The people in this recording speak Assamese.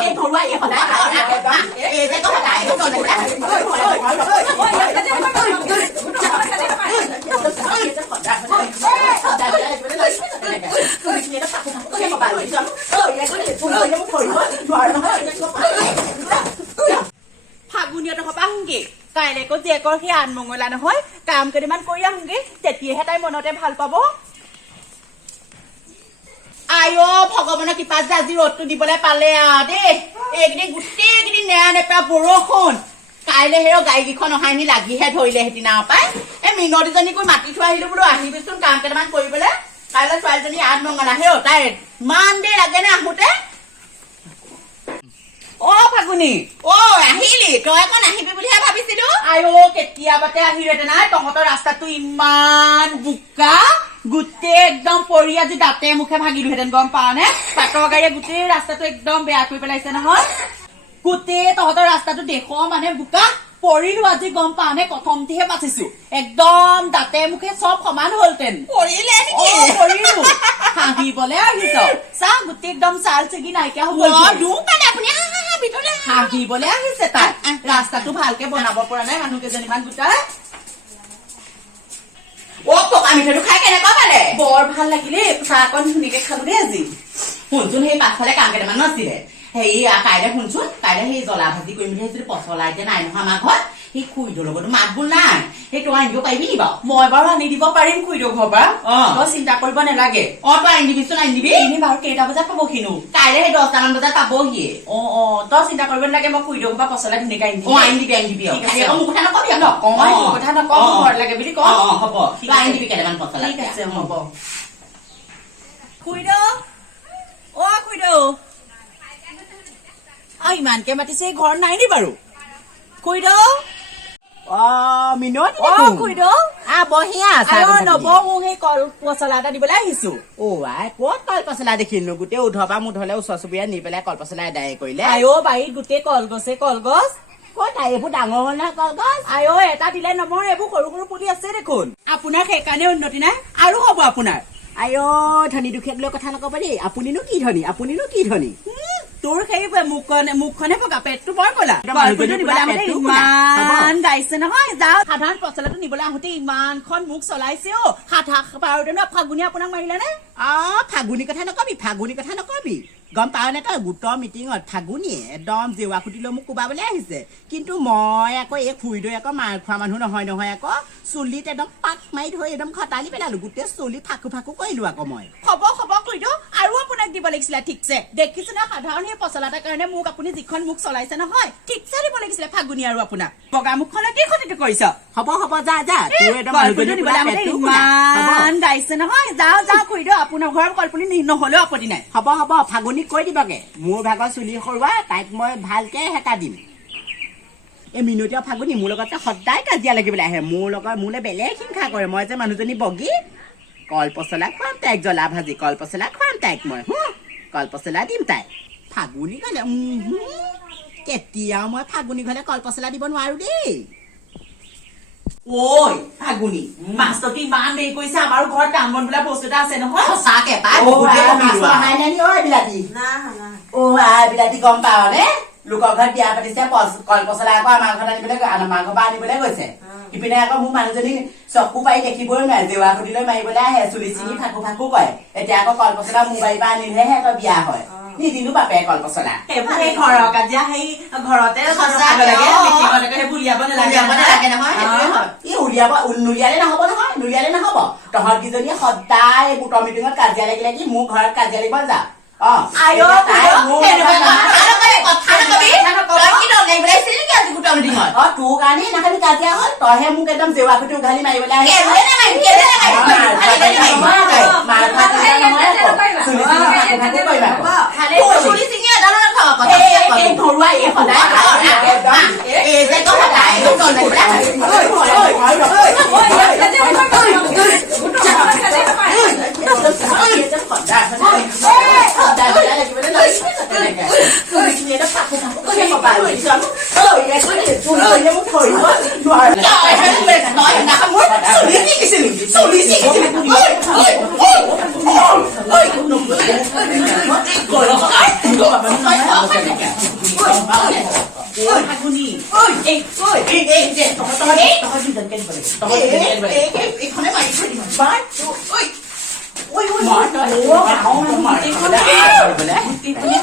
em thôi quá vậy hồi nãy cái có hồi nãy cái con ফাগুনীয় তো হবা হুংকি কাইলে কো জীয়েকৰ সেই আনমঙলা নহয় কাম কেইটামান কৰি আহোঁগে তেতিয়াহে তাই মনতে ভাল পাব আইঅ ভগৱানৰ কৃপাত আজি ৰ'দটো দিবলৈ পালে দেই এইকেইদিন গোটেইকেইদিন নেৰা নেপেৰা বৰষুণ কাইলে সেই গাড়ীকেইখন অহাইনি লাগিহে ধৰিলে হেঁতি নাও পাই এই মিনতিজনীকো মাতি থৈ আহিলো বোলো আহিবিচোন কাম কেইটামান কৰিবলৈ কাইলৈ ছোৱালীজনী আনমঙলা হে তাই ইমান দেৰি লাগে নে আহোঁতে অ ফাগুনী অ আহিলি তই এখন আহিবি বুলিহে ভাবিছিলো আইঅ কেতিয়াবাতে আহিলে নাই তহঁতৰ ৰাস্তাটো ইমান বোকা গোটেই একদম পৰি আজি দাঁতে মুখে ভাগিলোহেঁতেন গম পাৱ নে পাটৰ গাড়ীয়ে গোটেই ৰাস্তাটো একদম বেয়া কৰি পেলাইছে নহয় গোটেই তহঁতৰ ৰাস্তাটো দেখ মানে বোকা পৰিলো আজি গম পাৱ নে প্ৰথমতেহে বাচিছো একদম দাঁতে মুখে চব সমান হলতেন পৰিলে পৰিলো হাঁহিবলৈ আহিছ চা গোটেই একদম চাল চিগি নাইকিয়া হ'ব আপুনি হাঁহিবলৈ আহিছে তাই ৰাস্তাটো ভালকে বনাব পৰা নাই মানুহ কেইজনীমান গোটাই অ পকা মিঠৈটো খাই কেনেকুৱা পালে বৰ ভাল লাগিলে চাহ অকণ ধুনীয়াকে খালো দেই আজি শুনচোন সেই পাছফালে কাম কেইটামান নাছিলে হেৰি কাইলৈ শুনচোন কাইলৈ সেই জ্বলা ভাজি কৰিম বুলি ভাবিছিলো পচলা এতিয়া নাই নহয় আমাৰ ঘৰত সেই খুৰীটোৰ লগতো মাত বোল নাই সেই তই আনি দিব পাৰিবি নি বাৰু মই বাৰু আনি দিব পাৰিম খুৰীটোৰ ঘৰৰ পৰা তই চিন্তা কৰিব নালাগে তই আনি দিবিচোন আনি দিবি এনে বাৰু কেইটা বজাত পাবহিনো কাইলৈ সেই 10টামান বজাত পাবহিয়ে তই চিন্তা কৰিব নালাগে মই খুৰীটোৰ ঘৰৰ পৰা পচলা ধুনীয়াকে আনি দিবি আনি দিবি মোৰ কথা নকবি নকওঁ মোৰ কথা নকওঁ ঘৰত লাগে বুলি কওঁ হ'ব তই আনি দিবি কেইটামান পচলা ঠিক আছে হ'ব খুৰীদেউ অ খুৰীদেউ ইমানকে মাতিছে ঘৰত নাই নি বাৰু খুৰীদেউ মিনতি খুৰীদেউ বহিয়া নবৌ সেই কল পচলা এটা দিবলৈ আহিছো ক'ত কল পচলা দেখিলো গোটেই উধৰ পৰা মুধলে ওচৰ চুবুৰীয়া নি পেলাই কল পচলা আদায় কৰিলে বাৰীত গোটেই কলগছে কলগছ ক'ত এইবোৰ ডাঙৰ হ'ল নহয় কলগছ এটা দিলে নমৰ এইবোৰ সৰু সৰু পুলি আছে দেখোন আপোনাৰ সেইকাৰণে উন্নতি নাই আৰু হ'ব আপোনাৰ ধনী দুখীয়াক লৈ কথা নকব দেই আপুনিনো কি ধনী তোৰ সেই মুখখনে পকা পেটটো বৰ কলা ইমান গাইছে নহয় যাওঁ সাধাৰণ পচলাটো নিবলৈ আহোঁতে ইমানখন মুখ চলাইছে পাৰোতেনো ফাগুনী আপোনাক মাৰিলে নে ফাগুনী কথা নকবি গম পাৱ নে তই গোটৰ মিটিঙত ফাগুনীয়ে একদম জেওৱা খুটি লৈ মোক কোবাবলৈ আহিছে কিন্তু মই আকৌ এই খুৰীদৈ আকৌ মাৰ খোৱা মানুহ নহয় আকৌ চুলিত একদম পাক মাৰি থৈ একদম খটালি পেলালো গোটেই চুলি ফাকু কৰিলো আকৌ মই হ'ব খুৰীদৈ আৰু আপোনাক দিব লাগিছিলে ঠিকছে দেখিছো না সাধাৰণ সেই পচলা এটাৰ কাৰণে মোক আপুনি যিখন মুখ চলাইছে নহয় ঠিকছে দিব লাগিছিলে ফাগুনী আৰু আপোনাক বগা মুখখনে কি ক্ষতিটো কৰিছ হ'ব যা ইমান গাইছে নহয় যাওঁ খুৰীদৈ আপোনাৰ ঘৰৰ কলপুলি নহলেও আপত্তি নাই হ'ব ফাগুনী কৈ দিবগে মোৰ ভাগৰ চুলি সৰুৱা তাইক মই ভালকে হেতা দিম এই মিনতীয়া ফাগুনী মোৰ লগত সদায় কাজিয়া লাগিবলৈ আহে মোলৈ বেলেগ হিংসা কৰে মই যে মানুহজনী বগী কল পচলা খুৱাম তাইক জ্বলা ভাজি কল পচলা খুৱাম তাইক মই কল পচলা দিম তাইক ফাগুনী গলে কেতিয়াও মই ফাগুনী গলে কল পচলা দিব নোৱাৰো দেই ঐ ফাগুনী মাছটো ইমান দেৰি কৰিছে আমাৰ ঘৰত কাম বন বোলা বস্তু এটা আছে নহয় সঁচাকে বিলাতী গম পাৱ নে লোকৰ ঘৰত বিয়া পাতিছে কল পচলা আকৌ আমাৰ ঘৰত আনিবলৈ আমাৰ ঘৰ পৰা আনিবলৈ গৈছে ইপিনে আকৌ মোৰ মানুহজনী চকু পাৰি দেখিবই নোৱাৰে জেওৱা খুটিলৈ মাৰিবলৈ আহে চুলি চিঙি ফাকু কয় এতিয়া আকৌ কল পচলা মোৰ বাৰীৰ পৰা আনিলেহে সিহঁতৰ বিয়া হয় নিদিলো বাপে কল পচলা ঘৰৰ কাজিয়া সেই ঘৰতে উলিয়াব নালাগে নহয় নুলিয়ালে নহব তহঁত কিজনীয়ে সদায় গোটৰ মিটিঙত কাজিয়া লাগিলে কি মোৰ ঘৰত কাজিয়া লাগিব যা তোৰ কাৰণে নাখালি কাজিয়া হ'ল তইহে মোক একদম জেওৱা খুটি উঘালি মাৰিবলৈ এইখনে মাৰি থৈ দিম মই